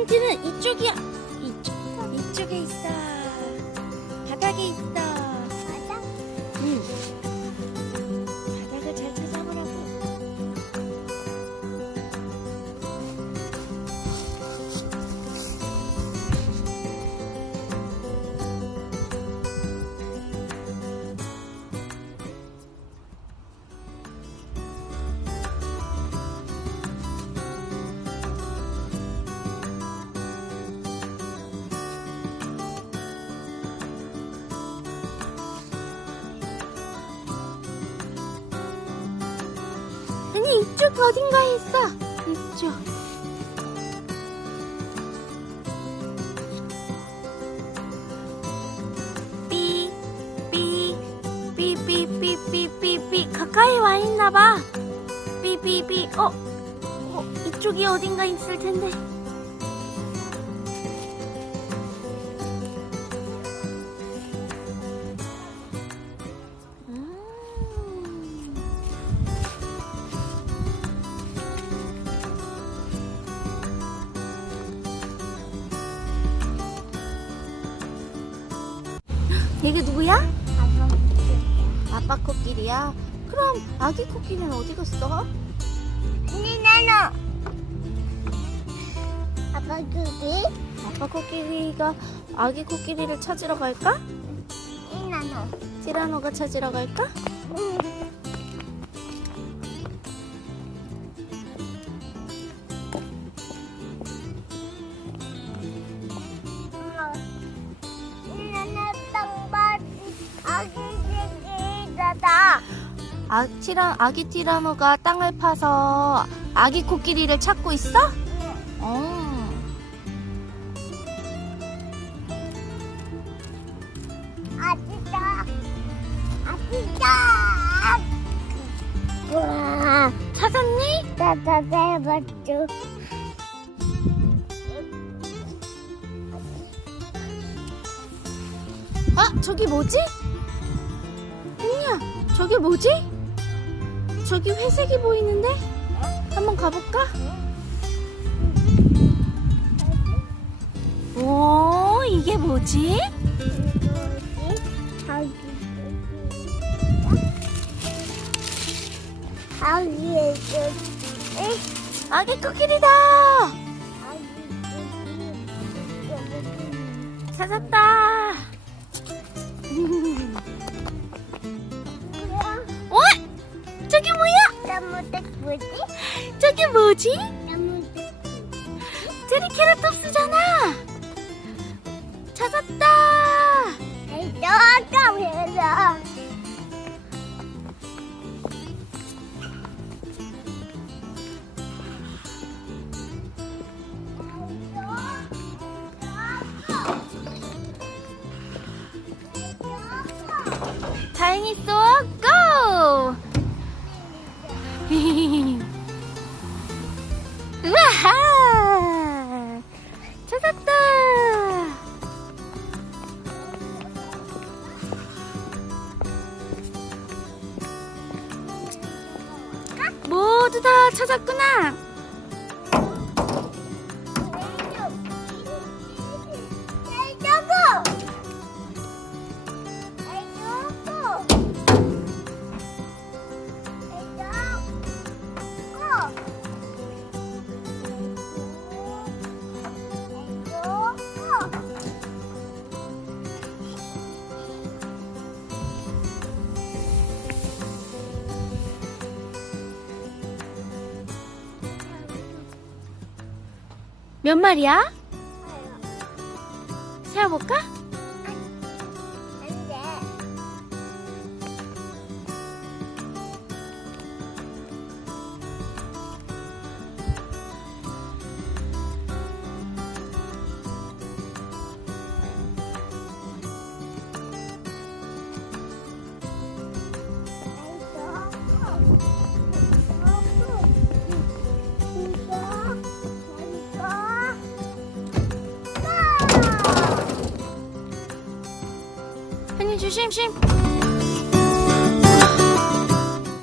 아기들은 이쪽이야. 이쪽, 이쪽에 있어. 바닥에 있어. 아니 이쪽 어딘가에 있어. 이쪽. 삐, 삐, 삐, 삐, 삐, 삐, 삐, 삐. 가까이 와 있나 봐. 삐, 삐, 삐. 어, 어, 이쪽이 어딘가 있을 텐데. 얘가 누구야? 아빠 코끼리야? 그럼 아기 코끼리는 어디 갔어? 니 나노. 아빠 그기? 아빠 코끼리가 아기 코끼리를 찾으러 갈까? 이 나노. 티라노가 찾으러 갈까? 응. 아, 티라, 아기 티라노가 땅을 파서 아기 코끼리를 찾고 있어? 어. 아기다. 아기다. 와, 찾았니? 따따따 봤죠. 아, 저기 뭐지? 혜니야, 저기 뭐지? 저기 회색이 보이는데? 한번 가볼까? 오, 이게 뭐지? 아기 코끼리다! 찾았다! 나무대 뭐지? 저기 뭐지? 나무대 트리케라톱스잖아! 찾았다! 너가면서 다행히 쏘아 고! 우와하! 찾았다! 모두 다 찾았구나! 몇 마리야? 세어볼까? 현이 조 shame, shame.